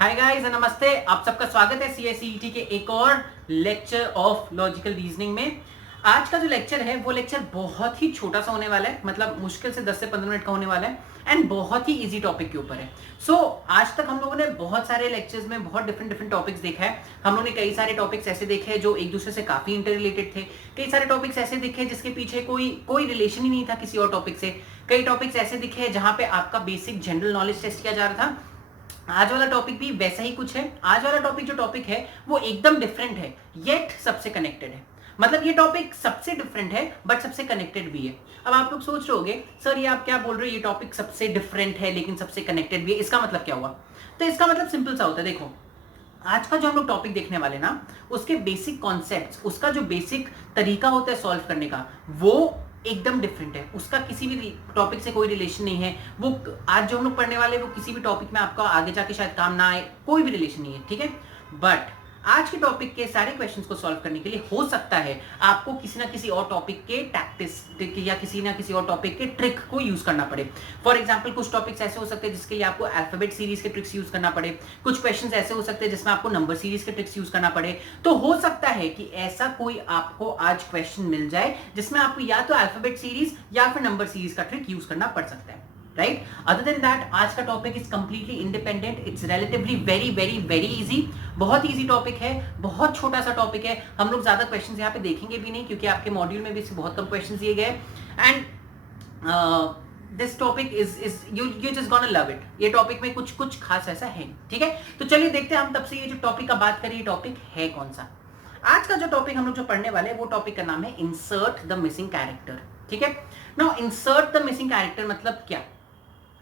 Hi guys नमस्ते, आप सबका स्वागत है सीएसईटी के एक और लेक्चर ऑफ लॉजिकल रीजनिंग में। आज का जो लेक्चर है वो लेक्चर बहुत ही छोटा सा होने वाला है, मतलब मुश्किल से 10 से 15 मिनट का होने वाला है एंड बहुत ही इजी टॉपिक के ऊपर है। आज तक हम लोगों ने बहुत सारे लेक्चर्स में बहुत डिफरेंट टॉपिक्स देखा है। हम लोगों ने कई सारे टॉपिक्स ऐसे देखे हैं जो एक दूसरे से काफी इंटर रिलेटेड थे, कई सारे टॉपिक्स ऐसे दिखे जिसके पीछे कोई रिलेशन ही नहीं था किसी और टॉपिक से, कई टॉपिक्स ऐसे दिखे जहां पे आपका बेसिक जनरल नॉलेज टेस्ट किया जा रहा था। आज वाला टॉपिक भी वैसा ही कुछ है। आज वाला टॉपिक है वो एकदम डिफरेंट है येट सबसे कनेक्टेड है। मतलब ये टॉपिक सबसे डिफरेंट है बट सबसे कनेक्टेड भी है। अब आप लोग सोच रहे होगे सर ये आप क्या बोल रहे हो, ये टॉपिक सबसे डिफरेंट है लेकिन सबसे कनेक्टेड भी है, इसका मतलब क्या हुआ? तो इसका मतलब सिंपल सा होता है। देखो आज का जो हम लोग टॉपिक देखने वाले ना, उसके बेसिक कॉन्सेप्ट्स, उसका जो बेसिक तरीका होता है सॉल्व करने का, वो एकदम डिफरेंट है। उसका किसी भी टॉपिक से कोई रिलेशन नहीं है। वो आज जो हम लोग पढ़ने वाले वो किसी भी टॉपिक में आपका आगे जाके शायद काम ना आए, कोई भी रिलेशन नहीं है, ठीक है। बट आज के टॉपिक के सारे क्वेश्चंस को सॉल्व करने के लिए हो सकता है आपको किसी ना किसी और टॉपिक के टैक्टिक्स या किसी ना किसी और टॉपिक के ट्रिक को यूज करना पड़े। फॉर एग्जांपल कुछ टॉपिक्स ऐसे हो सकते हैं जिसके लिए आपको अल्फाबेट सीरीज के ट्रिक्स यूज करना पड़े, कुछ क्वेश्चंस ऐसे हो सकते हैं जिसमें आपको नंबर सीरीज के ट्रिक्स यूज करना पड़े। तो हो सकता है कि ऐसा कोई आपको आज क्वेश्चन मिल जाए जिसमें आपको या तो अल्फाबेट सीरीज या फिर नंबर सीरीज का ट्रिक यूज करना पड़ सकता है, राइट। अदर देन दैट आज का topic is completely independent, it's relatively very very very easy. बहुत इजी टॉपिक है, बहुत छोटा सा टॉपिक है। हम लोग ज्यादा क्वेश्चंस यहाँ पे देखेंगे भी नहीं क्योंकि आपके मॉड्यूल में भी इससे बहुत कम क्वेश्चंस दिए गए and this topic is you just gonna love it. ये टॉपिक में कुछ खास ऐसा है, ठीक है। तो चलिए देखते हैं हम तब से ये जो टॉपिक का बात करें, ये टॉपिक है कौन सा। आज का जो टॉपिक हम लोग जो पढ़ने वाले हैं वो टॉपिक का नाम है इंसर्ट द मिसिंग कैरेक्टर, ठीक है। Now insert the missing character मतलब क्या?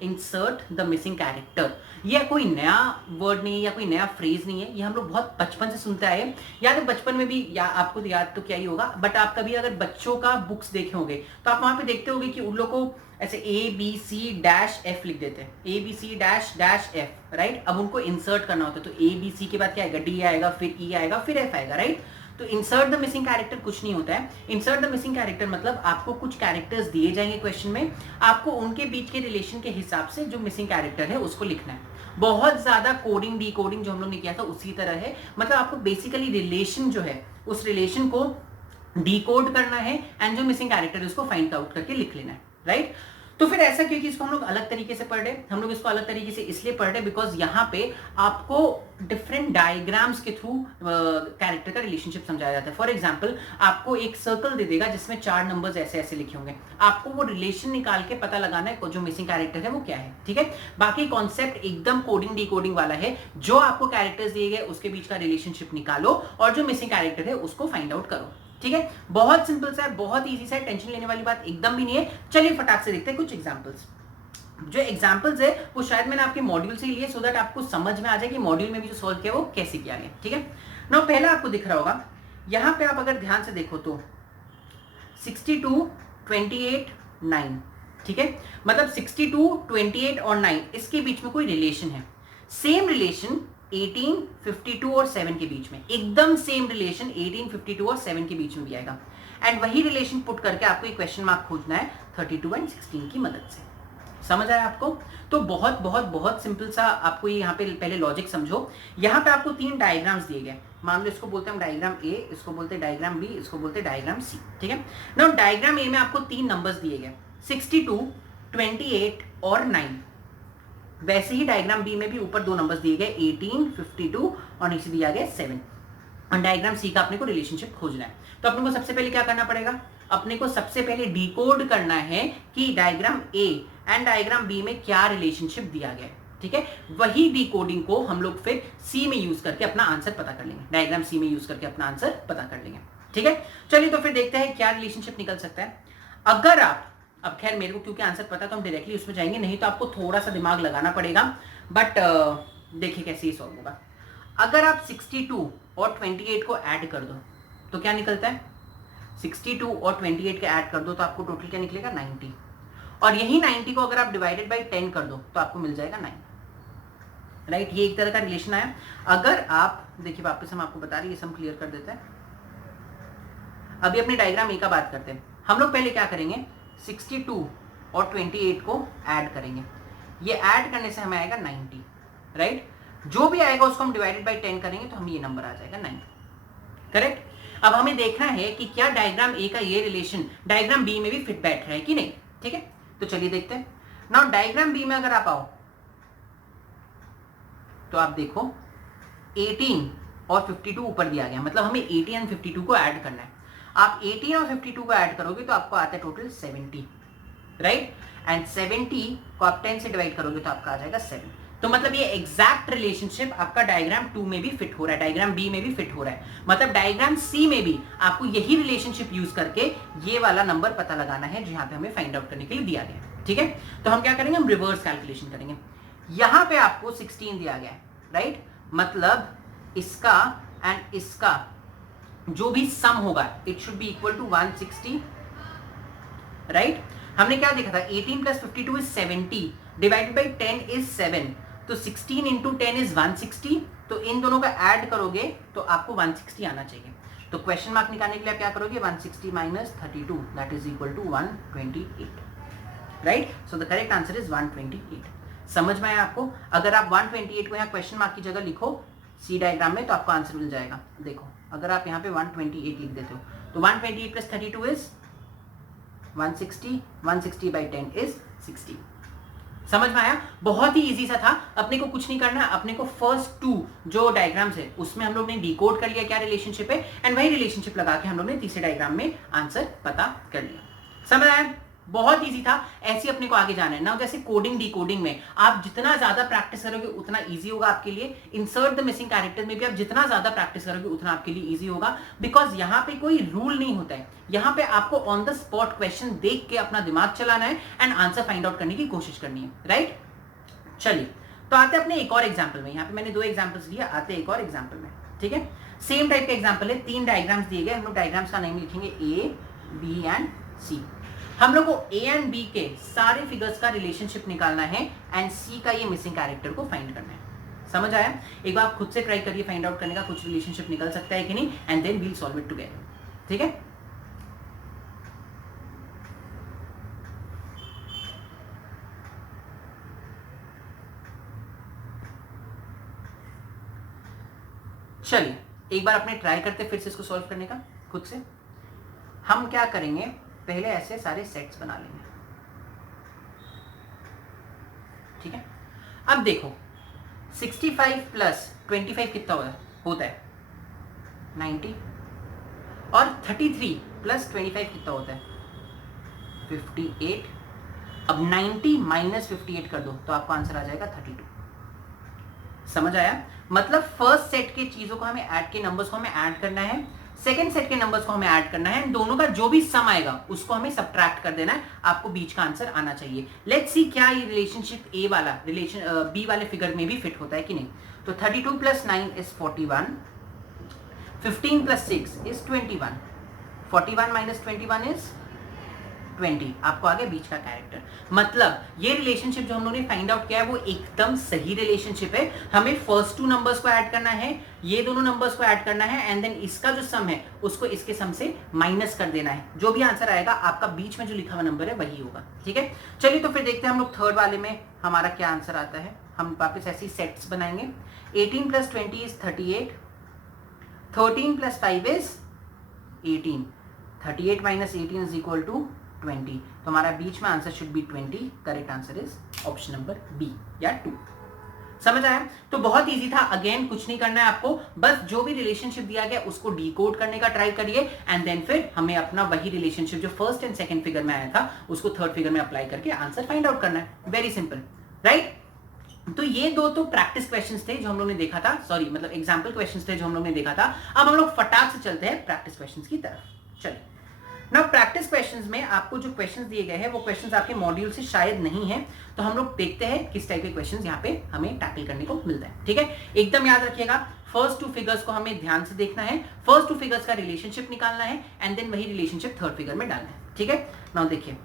इंसर्ट द मिसिंग कैरेक्टर ये कोई नया वर्ड नहीं है या कोई नया फ्रेज नहीं है, ये हम लोग बहुत बचपन से सुनते आए हैं। या तो बचपन में भी या आपको याद तो क्या ही होगा, बट आप कभी अगर बच्चों का बुक्स देखे होंगे तो आप वहां पे देखते होंगे कि उन लोग को ऐसे A B C-F लिख देते हैं, A B C-F, राइट। अब उनको इंसर्ट करना होता है तो ABC के बाद क्या आएगा, D आएगा, फिर E आएगा, फिर F आएगा, राइट। तो इंसर्ट द मिसिंग कैरेक्टर कुछ नहीं होता है। इंसर्ट द मिसिंग कैरेक्टर मतलब आपको कुछ कैरेक्टर्स दिए जाएंगे क्वेश्चन में, आपको उनके बीच के रिलेशन के हिसाब से जो मिसिंग कैरेक्टर है उसको लिखना है। बहुत ज्यादा कोडिंग डी कोडिंग जो हम लोग ने किया था उसी तरह है। मतलब आपको बेसिकली रिलेशन जो है उस रिलेशन को डीकोड करना है एंड जो मिसिंग कैरेक्टर है उसको फाइंड आउट करके लिख लेना है, राइट। तो फिर ऐसा क्योंकि इसको हम लोग अलग तरीके से पढ़ रहे हैं, हम लोग इसको अलग तरीके से इसलिए पढ़ रहे हैं बिकॉज यहाँ पे आपको डिफरेंट डायग्राम्स के थ्रू कैरेक्टर का रिलेशनशिप समझाया जाता है। फॉर एग्जांपल आपको एक सर्कल दे देगा जिसमें 4 नंबर्स ऐसे ऐसे लिखे होंगे, आपको वो रिलेशन निकाल के पता लगाना है जो मिसिंग कैरेक्टर है वो क्या है, ठीक है। बाकी कॉन्सेप्ट एकदम कोडिंग डीकोडिंग वाला है। जो आपको कैरेक्टर्स दिए गए उसके बीच का रिलेशनशिप निकालो और जो मिसिंग कैरेक्टर है उसको फाइंड आउट करो, ठीक है। बहुत सिंपल सा है, बहुत इजी सा है, टेंशन लेने वाली बात एकदम भी नहीं है। चलिए फटाक से देखते हैं कुछ एग्जांपल्स। जो एग्जांपल्स है वो शायद मैंने आपके मॉड्यूल से लिए सो दैट आपको समझ में आ जाए कि मॉड्यूल में भी जो सॉल्व किया वो कैसे किया गया, ठीक है। नाउ पहला आपको दिख रहा होगा यहां पे, आप अगर ध्यान से देखो तो 62, 28, 9, ठीक है। मतलब 62, 28 और 9 इसके बीच में कोई रिलेशन है। सेम रिलेशन 18, 52 और 7 के बीच में, एकदम सेम रिलेशन 18, 52 और 7 के बीच में भी आएगा। एंड वही रिलेशन पुट करके आपको एक क्वेश्चन मार्क खोजना है 32 एंड 16 की मदद से। समझ आया आपको? तो बहुत बहुत बहुत सिंपल सा आपको ये यहाँ पे पहले लॉजिक समझो। यहाँ पे आपको 3 डायग्राम्स दिए गए, मान लो इसको बोलते हैं डायग्राम ए, इसको बोलते हैं डायग्राम बी, इसको बोलते हैं डायग्राम सी, ठीक है। नाउ डायग्राम ए में आपको 3 नंबर्स दिए गए 62, 28 और 9। वैसे ही डायग्राम बी में भी ऊपर 2 नंबर्स दिए गए 18, 52 और नीचे दिया गया 7। और डायग्राम सी का अपने को रिलेशनशिप खोजना है। तो अपने को सबसे पहले क्या करना पड़ेगा, अपने को सबसे पहले डिकोड करना है कि diagram A and diagram B में क्या रिलेशनशिप दिया गया है, ठीक है। वही डिकोडिंग को हम लोग फिर सी में यूज करके अपना आंसर पता कर लेंगे, डायग्राम सी में यूज करके अपना आंसर पता कर लेंगे, ठीक है। चलिए तो फिर देखते हैं क्या रिलेशनशिप निकल सकता है। अगर आप, अब खैर मेरे को क्योंकि आंसर पता तो हम डायरेक्टली उसमें जाएंगे, नहीं तो आपको थोड़ा सा दिमाग लगाना पड़ेगा, बट देखिए कैसे ही सॉल्व होगा। अगर आप 62 और 28 को ऐड कर दो तो क्या निकलता है, 62 और 28 के ऐड कर दो तो आपको टोटल क्या निकलेगा 90। और यही 90 को अगर आप डिवाइडेड बाई 10 कर दो तो आपको मिल जाएगा 9, राइट। ये एक तरह का रिलेशन आया। अगर आप देखिए वापस हम आपको बता रहे हैं, ये हम क्लियर कर देते हैं। अभी अपने डायग्राम ए का बात करते हैं। हम लोग पहले क्या करेंगे, 62 और 28 को ऐड करेंगे, ये ऐड करने से हमें आएगा 90, राइट। जो भी आएगा उसको हम डिवाइडेड बाई 10 करेंगे तो हमें ये नंबर आ जाएगा 9, करेक्ट। अब हमें देखना है कि क्या डायग्राम ए का ये रिलेशन डायग्राम बी में भी फिट बैठ रहा है कि नहीं, ठीक है। तो चलिए देखते हैं। नाउ डायग्राम बी में अगर आप आओ तो आप देखो 18 और 52 ऊपर दिया गया, मतलब हमें 18 और 52 को ऐड करना है। आप 18 और 52 को ऐड करोगे तो आपको आता है टोटल 70, राइट। एंड 70 को आप 10 से डिवाइड करोगे तो आपका आ जाएगा 7। तो मतलब ये एग्जैक्ट रिलेशनशिप आपका डायग्राम 2 में भी फिट हो रहा है, डायग्राम बी में भी फिट हो रहा है। मतलब डायग्राम सी में भी आपको यही रिलेशनशिप यूज करके ये वाला नंबर पता लगाना है जो यहाँ पे हमें फाइंड आउट करने के लिए दिया गया है, ठीक है। तो हम क्या करेंगे, हम रिवर्स कैलकुलेशन करेंगे। यहाँ पे आपको 16 दिया गया है, राइट। मतलब इसका एंड इसका जो भी सम होगा it should be equal to 160, right. हमने क्या देखा था, 18 plus 52 is 70 divided by 10 is 7, तो 16 इंटू 10 इज 160। तो इन दोनों का ऐड करोगे तो आपको 160 आना चाहिए। तो क्वेश्चन मार्क निकालने के लिए आप क्या करोगे, 160 minus 32 that is equal to 128, right. So the correct answer is 128। समझ में आया आपको? अगर आप 128 को यहाँ क्वेश्चन मार्क की जगह लिखो सी डायग्राम में तो आपको आंसर मिल जाएगा। देखो अगर आप यहाँ पे 128 लिख देते हो तो 128 प्लस 32 इज 160, 160 बाई 10 इज 60। समझ में आया? बहुत ही इजी सा था, अपने को कुछ नहीं करना। अपने को फर्स्ट 2 जो डायग्राम्स है उसमें हम लोग ने डिकोड कर लिया क्या रिलेशनशिप है, एंड वही रिलेशनशिप लगा के हम लोग ने तीसरे डायग्राम में आंसर पता कर लिया। समझ आया? बहुत इजी था। ऐसे अपने को आगे जाना है ना। जैसे कोडिंग डिकोडिंग में आप जितना ज्यादा प्रैक्टिस करोगे उतना इजी होगा आपके लिए। इंसर्ट द मिसिंग कैरेक्टर में भी आप जितना ज्यादा प्रैक्टिस करोगे उतना आपके लिए इजी होगा, बिकॉज यहाँ पे कोई रूल नहीं होता है। यहाँ पे आपको ऑन द स्पॉट क्वेश्चन देख के अपना दिमाग चलाना है एंड आंसर फाइंड आउट करने की कोशिश करनी है, राइट। चलिए तो आते हैं अपने एक और एग्जाम्पल में। यहाँ पे मैंने 2 एग्जाम्पल्स लिए, आते हैं एक और एग्जाम्पल में, ठीक है। सेम टाइप का एग्जाम्पल है, 3 डायग्राम्स दिए गए। हम लोग डायग्राम्स का नेम लिखेंगे ए, बी एंड सी। हम लोग को ए एंड बी के सारे फिगर्स का रिलेशनशिप निकालना है एंड सी का ये मिसिंग कैरेक्टर को फाइंड करना है। समझ आया? एक बार आप खुद से ट्राई करिए फाइंड आउट करने का, कुछ रिलेशनशिप निकल सकता है कि नहीं, and then we'll solve it together, ठीक है। चलिए एक बार अपने ट्राई करते फिर से इसको सॉल्व करने का खुद से। हम क्या करेंगे, पहले ऐसे सारे सेट्स बना लेंगे, ठीक है। अब देखो 65 प्लस 25 कितना होता है 90, और 33 प्लस 25 कितना होता है 58। अब 90 माइनस 58 कर दो तो आपको आंसर आ जाएगा 32। समझ आया? मतलब फर्स्ट सेट के चीजों को हमें ऐड के नंबर्स को हमें ऐड करना है, सेकंड सेट के नंबर्स को हमें ऐड करना है, दोनों का जो भी सम आएगा उसको हमें सब्ट्रैक्ट कर देना है। आपको बीच का आंसर आना चाहिए। लेट्स सी क्या ये रिलेशनशिप ए वाला रिलेशन बी वाले फिगर में भी फिट होता है कि नहीं। तो 32 plus 9 is 41, 15 plus 6 is 21, 41 minus 21 is 20। आपको आगे बीच का कैरेक्टर। मतलब ये रिलेशनशिप जो हम लोगों ने फाइंड आउट किया है वो एकदम सही रिलेशनशिप है। हमें फर्स्ट 2 नंबर्स को ऐड करना है, ये दोनों नंबर्स को ऐड करना है, एंड देन इसका जो सम है उसको इसके सम से माइनस कर देना है। जो भी आंसर आएगा आपका बीच में जो लिखा हुआ नंबर है वही होगा, ठीक है। चलिए तो फिर देखते हैं हम लोग थर्ड वाले में हमारा क्या आंसर आता है। हम वापस ऐसी सेट्स बनाएंगे। 18 plus 20 is 38, 13 plus 5 is 18, 38 minus 18 is equal to 20। तो हमारा बीच में answer should be 20। Correct answer is option number B या 2। समझ आया? तो बहुत इजी था। अगेन कुछ नहीं करना है आपको, बस जो भी रिलेशनशिप दिया गया उसको डिकोड करने का ट्राई करिए, एंड देन फिर हमें अपना वही रिलेशनशिप जो फर्स्ट एंड सेकंड फिगर में आया था उसको थर्ड फिगर में अप्लाई करके आंसर फाइंड आउट करना है। Very simple, right. तो ये 2 तो प्रैक्टिस क्वेश्चंस थे जो हम लोग ने देखा था, सॉरी मतलब एग्जाम्पल क्वेश्चंस थे जो हम लोग ने देखा था। अब हम लोग फटाक से चलते हैं प्रैक्टिस क्वेश्चंस की तरफ। चलिए ना, प्रैक्टिस क्वेश्चंस में आपको जो क्वेश्चंस दिए गए हैं वो क्वेश्चंस आपके मॉड्यूल से शायद नहीं है, तो हम लोग देखते हैं किस टाइप के क्वेश्चंस यहाँ पे हमें टैकल करने को मिलता है, ठीक है। एकदम याद रखिएगा, फर्स्ट 2 फिगर्स को हमें ध्यान से देखना है, फर्स्ट 2 फिगर्स का रिलेशनशिप निकालना है, एंड देन वही रिलेशनशिप थर्ड फिगर में डालना है, ठीक है। नाउ देखिए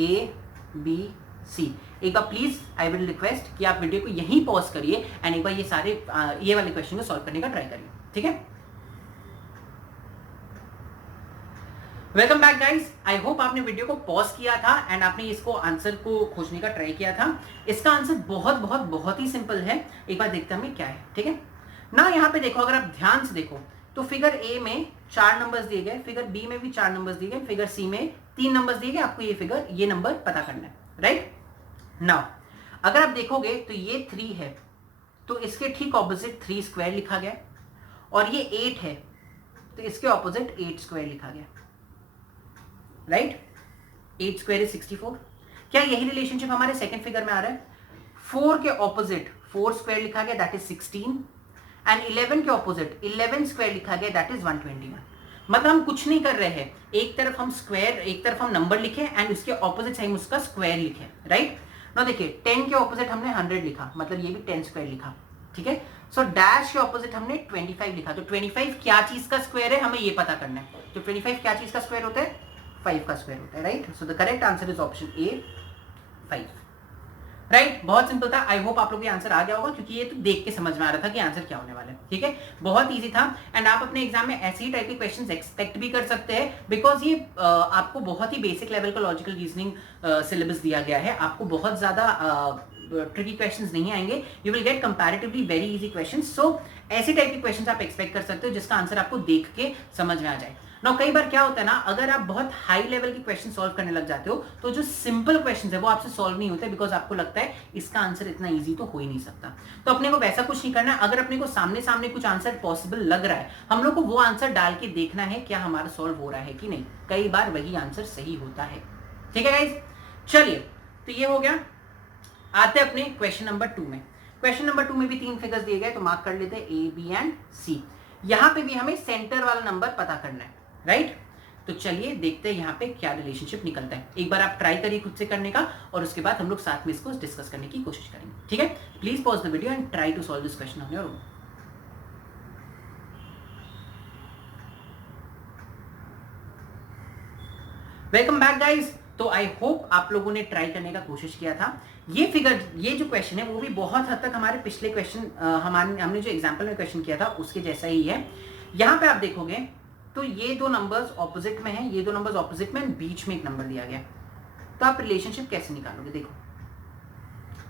ए बी सी। एक बार प्लीज आई विल रिक्वेस्ट कि आप वीडियो को यहीं पॉज करिए एंड एक बार ये सारे ये वाले क्वेश्चन को सॉल्व करने का ट्राई करिए, ठीक है। Welcome back guys. I hope आपने वीडियो को पॉज किया था एंड आपने इसको आंसर को खोजने का ट्राई किया था। इसका आंसर बहुत बहुत बहुत ही सिंपल है। एक बार देखते हैं क्या है, ठीक है ना। यहाँ पे देखो, अगर आप ध्यान से देखो तो फिगर ए में 4 नंबर्स दिए गए, फिगर बी में भी 4 नंबर्स दिए गए, फिगर सी में 3 नंबर्स दिए गए। आपको ये नंबर पता करना है, राइट। नाउ अगर आप देखोगे तो ये 3 है तो इसके ठीक ऑपोजिट 3 स्क्वायर लिखा गया, और ये 8 है तो इसके ऑपोजिट 8 स्क्वायर लिखा गया, राइट। 8 square is 64। क्या यही रिलेशनशिप हमारे सेकंड फिगर में आ रहा है? 4 के ऑपोजिट 4 स्क्वायर लिखा गया, दैट इज 16, एंड 11 के ऑपोजिट 11 स्क्वायर लिखा गया, दैट इज 121। मतलब हम कुछ नहीं कर रहे हैं, एक तरफ हम स्क्वायर, एक तरफ हम नंबर लिखे एंड उसके ऑपोजिट हम उसका स्क्वायर लिखे, राइट। ना देखिए 10 के ऑपोजिट हमने 100 लिखा, मतलब ये भी 10 स्क्वायर लिखा, ठीक है। सो डैश के ऑपोजिट हमने 25 लिखा, तो 25 क्या चीज का स्क्वायर है हमें ये पता करना है। तो 25 क्या चीज का स्क्वायर होता है? 5 का स्क्वायर होता है, right. So the correct answer is option A, 5, right. बहुत सिंपल था। आई होप आप लोग को आंसर आ गया होगा, क्योंकि ये तो देख के समझ में आ रहा था कि आंसर क्या होने वाला है, ठीक है। बहुत इजी था एंड आप अपने एग्जाम में ऐसे ही टाइप के क्वेश्चंस एक्सपेक्ट भी कर सकते हैं, बिकॉज ये आपको बहुत ही बेसिक लेवल का लॉजिकल रीजनिंग सिलेबस दिया गया है। आपको बहुत ज्यादा ट्रिकी क्वेश्चंस नहीं आएंगे, you will get comparatively very easy questions. So ऐसे टाइप के क्वेश्चंस आप एक्सपेक्ट कर सकते हो जिसका आंसर आपको देख के समझ में आ जाए। नाउ कई बार क्या होता है ना, अगर आप बहुत हाई लेवल के क्वेश्चन सॉल्व करने लग जाते हो तो जो सिंपल क्वेश्चन है वो आपसे सॉल्व नहीं होते, बिकॉज आपको लगता है इसका आंसर इतना इजी तो हो ही नहीं सकता। तो अपने को वैसा कुछ नहीं करना है। अगर अपने को सामने सामने कुछ आंसर पॉसिबल लग रहा है, हम लोग को वो आंसर डाल के देखना है क्या हमारा सॉल्व हो रहा है कि नहीं। कई बार वही आंसर सही होता है, ठीक है गाइज। चलिए, तो ये हो गया। आते हैं अपने क्वेश्चन नंबर 2 में। क्वेश्चन नंबर 2 में भी 3 फिगर्स दिए गए, तो मार्क कर लेते हैं ए, बी एंड सी। यहां पे भी हमें सेंटर वाला नंबर पता करना है, राइट। तो चलिए देखते हैं यहाँ पे क्या रिलेशनशिप निकलता है। एक बार आप ट्राई करिए खुद से करने का, और उसके बाद हम लोग साथ में इसको डिस्कस करने की कोशिश करेंगे, ठीक है। Please pause the video and try to solve this question on your own. Welcome back guys. तो आई होप आप लोगों ने ट्राई करने का कोशिश किया था। ये फिगर, ये जो क्वेश्चन है वो भी बहुत हद तक हमारे पिछले क्वेश्चन, हमने जो एग्जांपल में क्वेश्चन किया था उसके जैसा ही है। यहां पे आप देखोगे तो ये 2 नंबर्स ऑपोजिट में हैं, ये 2 नंबर्स ऑपोजिट में, बीच में एक नंबर दिया गया। तो आप रिलेशनशिप कैसे निकालोगे? देखो,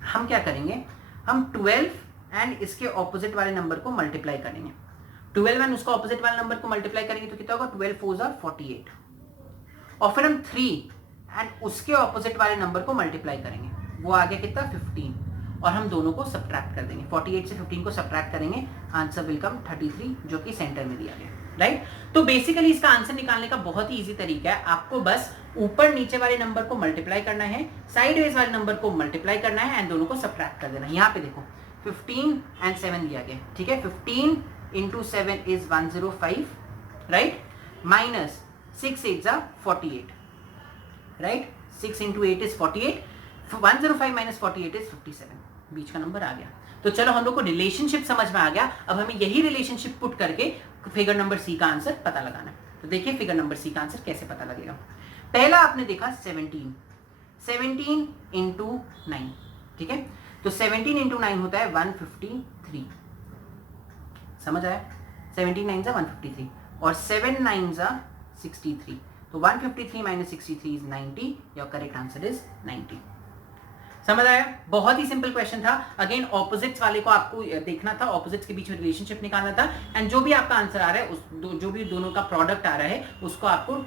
हम क्या करेंगे, हम 12 एंड इसके ऑपोजिट वाले नंबर को मल्टीप्लाई करेंगे। 12 एंड उसका ऑपोजिट वाले नंबर को मल्टीप्लाई करेंगे तो कितना होगा? 12 4 जा 48। और फिर हम 3 एंड उसके ऑपोजिट वाले नंबर को मल्टीप्लाई करेंगे, वो आ गया कितना? 15। और हम दोनों को सब्ट्रैक्ट कर देंगे, 48 से 15 को सब्ट्रैक्ट करेंगे, आंसर विल कम 33, जो कि सेंटर में दिया गया, राइट। तो बेसिकली इसका आंसर निकालने का बहुत ही इजी तरीका है। आपको बस ऊपर नीचे वाले नंबर को मल्टीप्लाई करना है, साइडवेज वाले नंबर को मल्टीप्लाई करना है एंड दोनों को सब्ट्रैक्ट कर देना है। यहाँ पे देखो 15 एंड 7 दिया गया, ठीक है। 15 इंटू 7 इज 105, राइट, माइनस 6 8 जा 48, right. 6 into 8 is 48, 105 minus 48 is 57, बीच का नंबर आ गया। तो चलो, हम लोग को रिलेशनशिप समझ में आ गया। अब हमें यही रिलेशनशिप पुट करके फिगर नंबर सी का आंसर पता लगाना है। तो देखिए फिगर नंबर सी का आंसर कैसे पता लगेगा। पहला आपने देखा 17 इंटू 9, ठीक है। तो 17 इंटू 9 होता है 153, समझ आया? 17 9 जा 153 और 7 9 जा 63। तो 153 minus 63 is 90। Your correct answer is 90। समझ आया? बहुत ही सिंपल क्वेश्चन था। अगेन ऑपोजिट्स वाले को आपको देखना था, ऑपोजिट्स के बीच में रिलेशनशिप निकालना था, एंड जो भी आपका आंसर आ रहा है, जो भी दोनों का प्रोडक्ट आ रहा है, उसको आपको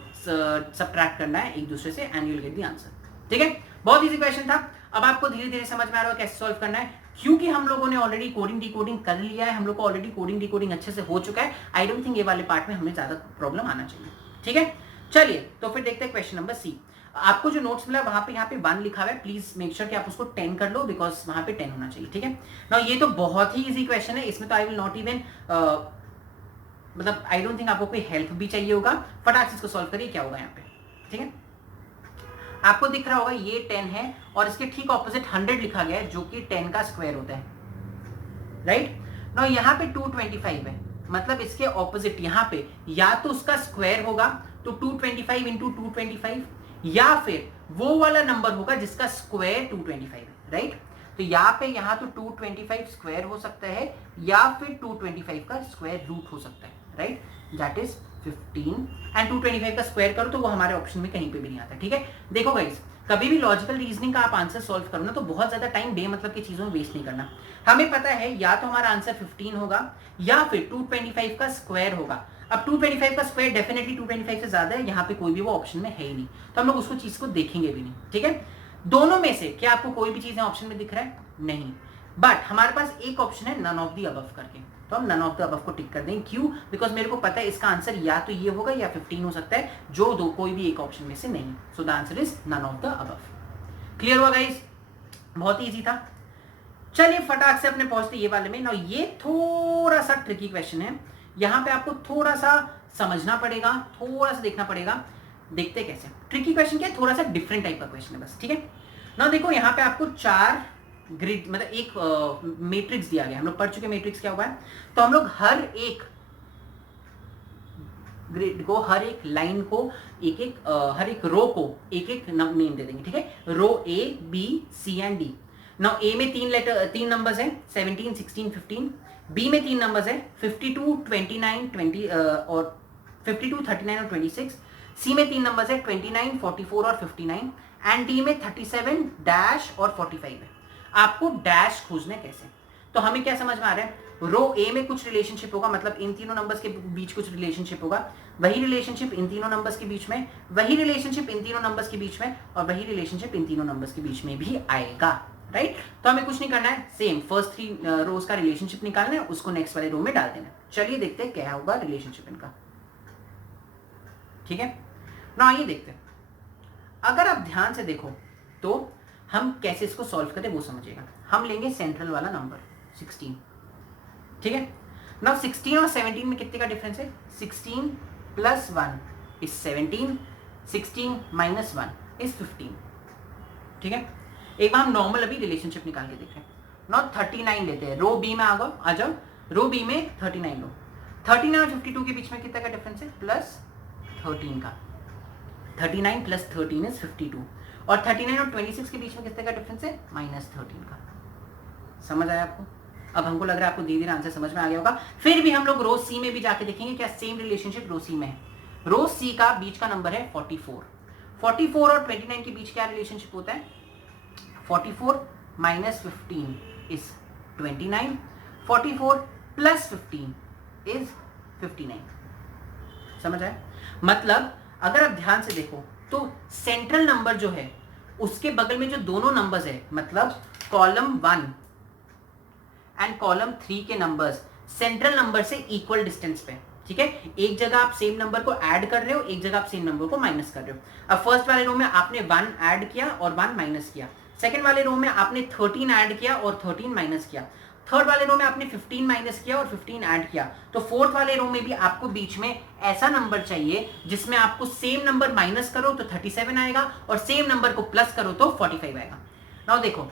सब्ट्रैक्ट करना है एक दूसरे से and you will get the answer, ठीक है। बहुत इजी क्वेश्चन था। अब आपको धीरे धीरे समझ में आ रहा है कैसे सॉल्व करना है, क्योंकि हम लोगों ने ऑलरेडी कोडिंग डिकोडिंग कर लिया है, हम लोग को ऑलरेडी कोडिंग डिकोडिंग अच्छे से हो चुका है। आई डोंट थिंक ये वाले पार्ट में हमें ज्यादा प्रॉब्लम आना चाहिए, ठीक है। चलिए, तो फिर देखते हैं क्वेश्चन नंबर सी। आपको जो नोट्स मिला वहां पे यहाँ पे 1 लिखा हुआ है, प्लीज मेक श्योर कि आप उसको 10 कर लो, बिकॉज वहां पे 10 होना चाहिए, ठीक है ना। ये तो बहुत ही इजी क्वेश्चन है, इसमें तो आई विल नॉट इवन, मतलब आई डोंट थिंक आपको कोई हेल्प भी चाहिए होगा। फटाक से इसको सॉल्व करिए, क्या होगा यहाँ पे, ठीक है। आपको दिख रहा होगा ये 10 है और इसके ठीक ऑपोजिट 100 लिखा गया है, जो कि 10 का स्क्वायर होता है, राइट ना। यहाँ पे 225 है, मतलब इसके ऑपोजिट यहाँ पे या तो उसका स्क्वायर होगा, तो 225 इंटू 225, या फिर वो वाला नंबर होगा जिसका स्क्वायर 225 है, राइट। तो यहाँ तो 225 स्क्वायर हो सकता है, या फिर 225 का स्क्वायर रूट हो सकता है, राइट। दैट इज 15 एंड 225 का स्क्वायर करो तो वो हमारे ऑप्शन में कहीं पे भी नहीं आता। ठीक है, देखो गाइस, कभी भी लॉजिकल रीजनिंग का आप आंसर सॉल्व करो ना तो बहुत ज्यादा टाइम बेमतलब की चीजों में वेस्ट नहीं करना। हमें पता है या तो हमारा आंसर 15 होगा या फिर 225 का स्क्वायर होगा। अब 225 का स्क्वायर डेफिनेटली 225 से ज्यादा है, यहाँ पे कोई भी वो ऑप्शन में है ही नहीं, तो हम लोग उसको चीज को देखेंगे भी नहीं। ठीक है, दोनों में से क्या आपको कोई भी चीज ऑप्शन में दिख रहा है? नहीं, बट हमारे पास एक ऑप्शन है नन ऑफ द अबव करके, तो हम नन ऑफ द अबव को टिक कर देंगे। क्यों? बिकॉज मेरे को पता है इसका आंसर या तो ये होगा या 15 हो सकता है, जो दो कोई भी एक ऑप्शन में से नहीं। So the answer is none of the above. Clear हुआ गाइस? बहुत इजी था। चलिए फटाक से अपने पहुंचते ये वाले में ना। ये थोड़ा सा ट्रिकी क्वेश्चन है, यहां पे आपको थोड़ा सा समझना पड़ेगा, थोड़ा सा देखना पड़ेगा। देखते कैसे ट्रिकी क्वेश्चन क्या है, थोड़ा सा डिफरेंट टाइप का क्वेश्चन है बस। ठीक है ना, देखो यहाँ पे आपको 4 ग्रिड मतलब एक मैट्रिक्स दिया गया। हम लोग पढ़ चुके मैट्रिक्स क्या हुआ है, तो हम लोग हर एक ग्रिड को, हर एक लाइन को, हर एक रो को एक एक नेम दे देंगे। ठीक है, रो A, B, C and D। Now A में 3 नंबर्स हैं 17, 16, 15। B में 3 नंबर्स है 52, 29, 20 और 52, 39 और 26। C में 3 नंबर्स है 29, 44 और 59 एंड D में 37 डैश और 45 है। आपको डैश खोजना है कैसे, तो हमें क्या समझ में आ रहा है, रो A में कुछ रिलेशनशिप होगा, मतलब इन तीनों नंबर्स के बीच कुछ रिलेशनशिप होगा, वही रिलेशनशिप इन तीनों नंबर्स के बीच में, वही रिलेशनशिप इन तीनों नंबर्स के बीच में, और वही रिलेशनशिप इन तीनों नंबर्स के बीच में भी आएगा। राइट, तो हमें कुछ नहीं करना है, सेम फर्स्ट 3 रोज का रिलेशनशिप निकालना है, उसको नेक्स्ट वाले रो में डाल देना है। चलिए देखते हैं क्या होगा रिलेशनशिप इनका। ठीक है ना, आइए देखते हैं। अगर आप ध्यान से देखो तो हम कैसे इसको सॉल्व करें वो समझिएगा। हम लेंगे सेंट्रल वाला नंबर 16। ठीक है ना, 16 और 17 में कितने का डिफरेंस है? 16 प्लस 1 इज 17, 16 माइनस 1 इज 15। ठीक है, एक बार हम नॉर्मल अभी रिलेशनशिप निकाल के देख रहे हैं ना। 39 लेते हैं, रो बी में आ जाओ, रो बी में 39 लो। 39 और 52 के बीच में कितना का डिफरेंस है? प्लस 13 का। 39 प्लस 13 इज 52 और 39 और 26 के बीच में कितने का डिफरेंस है? माइनस 13 का। समझ आया आपको? अब हमको लग रहा है आपको धीरे धीरे आंसर समझ में आ गया होगा। फिर भी हम लोग रो सी में भी जाके देखेंगे क्या सेम रिलेशनशिप रो सी में है। रो सी का बीच का नंबर है 44। 44 और 29 के बीच क्या रिलेशनशिप होता है? 44 माइनस 15 इज 29, 44 प्लस 15 इज 59। समझ आया? मतलब अगर आप ध्यान से देखो तो सेंट्रल नंबर जो है उसके बगल में जो दोनों नंबर्स है, मतलब कॉलम 1 एंड कॉलम 3 के नंबर्स सेंट्रल नंबर से इक्वल डिस्टेंस पे। ठीक है, एक जगह आप सेम नंबर को ऐड कर रहे हो, एक जगह आप सेम नंबर को माइनस कर रहे हो। अब फर्स्ट वाले रो में आपने 1 ऐड किया और 1 माइनस किया, सेकंड वाले रो में आपने 13 ऐड किया और 13 माइनस किया, थर्ड वाले रो में आपने 15 माइनस किया और 15 ऐड किया, तो फोर्थ वाले रो में भी आपको बीच में ऐसा नंबर चाहिए जिसमें आपको सेम नंबर माइनस करो तो 37 आएगा और सेम नंबर को प्लस करो तो 45 आएगा। नाउ देखो,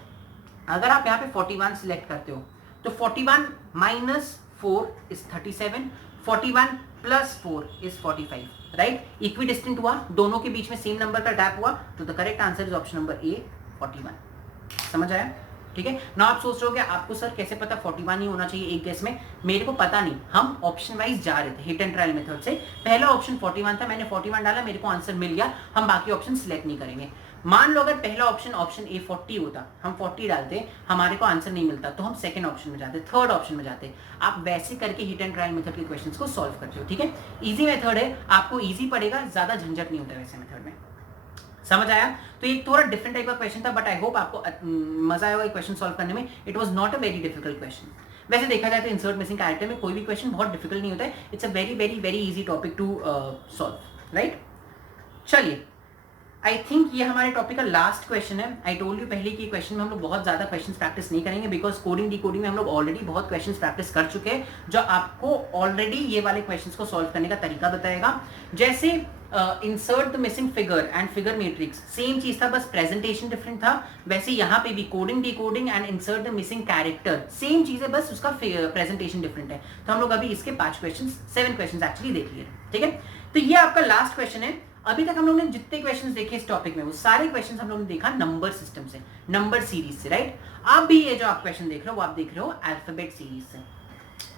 अगर आप यहाँ पे 41 सिलेक्ट करते हो तो 41 minus 4 is 37, 41 plus 4 is 45। Right, equidistant हुआ, दोनों के बीच में सेम नंबर का गैप हुआ, तो the correct answer is option number A 41। समझ आया? ठीक है ना, आप सोच रहे हो कि आपको सर कैसे पता 41 ही होना चाहिए एक गेस में? मेरे को पता नहीं, हम ऑप्शन वाइज जा रहे थे हिट एंड ट्रायल मेथड से। पहला ऑप्शन 41 था, मैंने 41 डाला, मेरे को आंसर मिल गया, हम बाकी ऑप्शन सिलेक्ट नहीं करेंगे। मान लो अगर पहला ऑप्शन ए 40 होता, हम 40 डालते, हमारे को आंसर नहीं मिलता, तो हम सेकंड ऑप्शन में जाते, थर्ड ऑप्शन में जाते। आप वैसे करके हिट एंड ट्रायल मेथड के क्वेश्चंस को सॉल्व करते हो। ठीक है, इजी मेथड है, आपको इजी पड़ेगा, ज्यादा झंझट नहीं होता वैसे मेथड में। समझ आया? तो एक थोड़ा डिफरेंट टाइप का क्वेश्चन था, बट आई होप आपको मजा आएगा क्वेश्चन सॉल्व करने में। It was not a very difficult question. वैसे देखा जाए तो इंसर्ट मिसिंग कैरेक्टर में कोई भी क्वेश्चन बहुत डिफिकल्ट नहीं होता है, it's a very very very easy topic to solve. Right, चलिए आई थिंक ये हमारे टॉपिक का लास्ट क्वेश्चन है। आई टोल्ड यू पहले कि क्वेश्चन में हम लोग बहुत ज्यादा क्वेश्चन प्रैक्टिस नहीं करेंगे, बिकॉज कोडिंग डिकोडिंग में हम लोग ऑलरेडी बहुत क्वेश्चन प्रैक्टिस कर चुके हैं, जो आपको ऑलरेडी ये वाले क्वेश्चन को सॉल्व करने का तरीका बताएगा। जैसे insert the missing figure and figure matrix, same चीज था, बस प्रेजेंटेशन डिफरेंट था। वैसे यहाँ पे भी coding decoding and insert the missing character same चीज है, बस उसका प्रेजेंटेशन डिफरेंट है। तो हम लोग अभी इसके 7 क्वेश्चन एक्चुअली देख लिए। ठीक है, तो ये आपका लास्ट क्वेश्चन है। अभी तक हम लोगों ने जितने क्वेश्चंस देखे इस टॉपिक में, वो सारे क्वेश्चंस हम लोगों ने देखा नंबर सिस्टम से, नंबर सीरीज से। राइट, आप भी ये जो आप क्वेश्चन देख रहे हो वो आप देख रहे हो अल्फाबेट सीरीज से।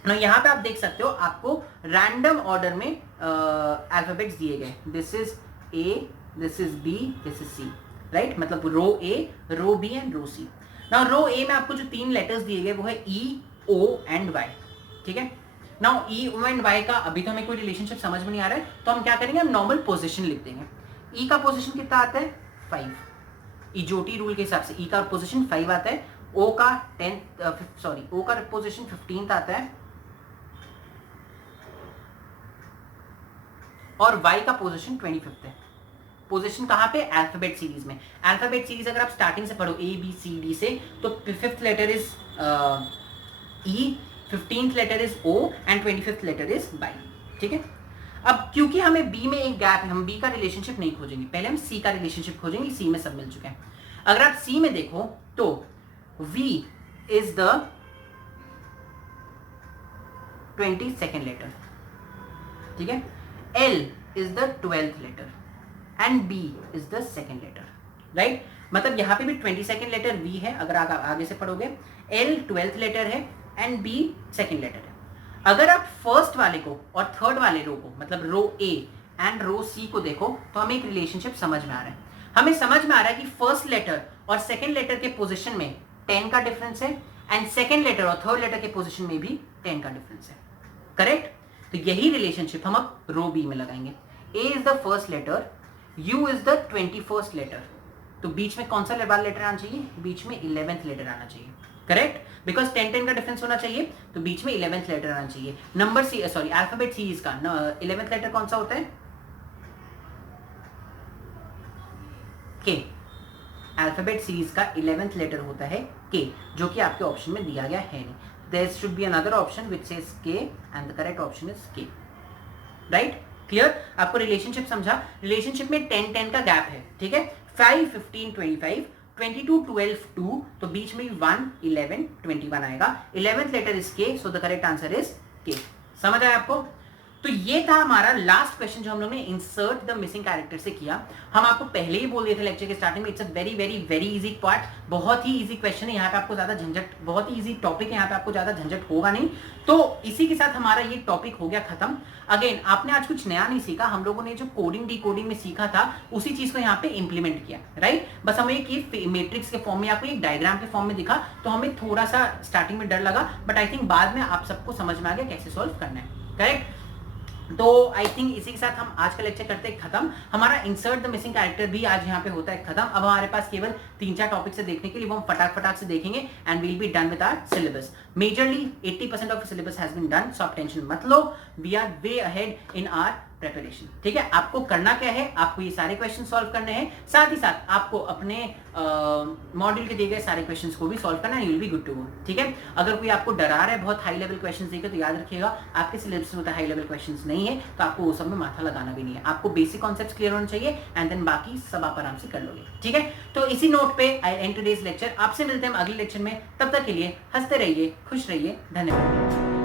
ना यहाँ पे आप देख सकते हो आपको रैंडम ऑर्डर में अल्फाबेट्स दिए गए, this is A, this is B, this is C, right, मतलब row A, row B and row C. Now row A में आपको जो 3 लेटर्स दिए गए वो है ई, ओ एंड वाई, ठीक है। Now E, O and Y का अभी तो हमें कोई रिलेशनशिप समझ में नहीं आ रहा है, तो हम क्या करेंगे, हम नॉर्मल पोजिशन लिख देंगे। ई का पोजिशन कितना आता है 5, इजोटी रूल के हिसाब से ई का पोजिशन 5 आता है, ओ का 10 सॉरी ओ का पोजिशन 15 आता है और y का पोजीशन 25 है। पोजीशन कहां पे, अल्फाबेट सीरीज में। अल्फाबेट सीरीज अगर आप स्टार्टिंग से पढ़ो ए बी सी डी से, तो 5th letter is E, 15th letter is O and 25th letter is y, ठीक है। अब क्योंकि हमें बी में एक गैप है, हम बी का रिलेशनशिप नहीं खोजेंगे, पहले हम सी का रिलेशनशिप खोजेंगे, सी में सब मिल चुके हैं। अगर आप सी में देखो तो v is the 22nd letter, ठीक है। L is the 12th letter and B is the second letter, right? मतलब यहाँ पे भी 22nd लेटर V है, अगर आप आगे से पढ़ोगे, L 12th लेटर है and B second लेटर है। अगर आप फर्स्ट वाले को और थर्ड वाले रो को, मतलब रो A एंड रो C को देखो, तो हमें एक रिलेशनशिप समझ में आ रहा है। हमें समझ में आ रहा है कि फर्स्ट लेटर और सेकेंड लेटर के पोजिशन में 10 का डिफरेंस है एंड सेकेंड लेटर और थर्ड लेटर के पोजिशन में भी 10 का डिफरेंस है, करेक्ट। तो यही रिलेशनशिप हम अब रो बी में लगाएंगे। A is the first letter, U is the 21st letter, तो बीच में कौन सा लेटर आना चाहिए, बीच में 11th लेटर आना चाहिए, करेक्ट, बिकॉज 10 का डिफरेंस होना चाहिए, तो बीच में 11th लेटर आना चाहिए। Number C sorry alphabet series का 11th लेटर कौन सा होता है, के। अल्फाबेट सीरीज का 11th लेटर होता है के, जो कि आपके ऑप्शन में दिया गया है नहीं। There should be another option which says K and the correct option is K, right? Clear? आपको रिलेशनशिप समझा, रिलेशनशिप में 10 का गैप है, ठीक है। 5 15 25 22 12 2, तो बीच में 1 11 21 आएगा। 11th letter is K, so the correct answer is K। समझ आया आपको? तो ये था हमारा लास्ट क्वेश्चन जो हम लोग ने इंसर्ट द मिसिंग कैरेक्टर से किया। हम आपको पहले ही बोल दिए थे लेक्चर के स्टार्टिंग में, it's a very very very easy part, बहुत ही इजी क्वेश्चन है, यहाँ पे आपको ज्यादा झंझट, बहुत ही इजी टॉपिक है, यहाँ पे आपको ज्यादा झंझट होगा नहीं। तो इसी के साथ हमारा ये टॉपिक हो गया खत्म। अगेन आपने आज कुछ नया नहीं सीखा, हम लोगों ने जो कोडिंग डिकोडिंग में सीखा था उसी चीज को यहाँ पे इंप्लीमेंट किया, राइट। बस हमें एक मैट्रिक्स के फॉर्म में, आपको एक डायग्राम के फॉर्म में दिखा, तो हमें थोड़ा सा स्टार्टिंग में डर लगा, बट आई थिंक बाद में आप सबको समझ में आ गया कैसे सॉल्व करना है, करेक्ट। तो आई थिंक इसी के साथ हम आज का लेक्चर करते हैं खत्म। हमारा इंसर्ट द मिसिंग कैरेक्टर भी आज यहाँ पे होता है खत्म। अब हमारे पास केवल 3-4 टॉपिक से देखने के लिए, वो हम फटाक से देखेंगे and will be done with our syllabus. Majorly 80% of syllabus has been done, so आप टेंशन मत लो, we are way ahead in our preparation, ठीक है। आपको करना क्या है, आपको ये सारे क्वेश्चन सॉल्व करने हैं, साथ ही साथ आपको अपने मॉड्यूल के दिए गए सारे क्वेश्चंस को भी सॉल्व करना है, you will be good to go, ठीक है। अगर कोई आपको डरा रहा है बहुत हाई लेवल क्वेश्चंस देकर, तो याद रखिएगा आपके सिलेबस में हाई लेवल क्वेश्चंस नहीं है, तो आपको वो सब में माथा लगाना भी नहीं है। आपको बेसिक कॉन्सेप्ट्स क्लियर होने चाहिए एंड देन बाकी सब आप आराम से कर लोगे, ठीक है। तो इसी नोट पे आई एंड टुडेज लेक्चर, आपसे मिलते हैं अगले लेक्चर में, तब तक के लिए हंसते रहिए, खुश रहिए, धन्यवाद।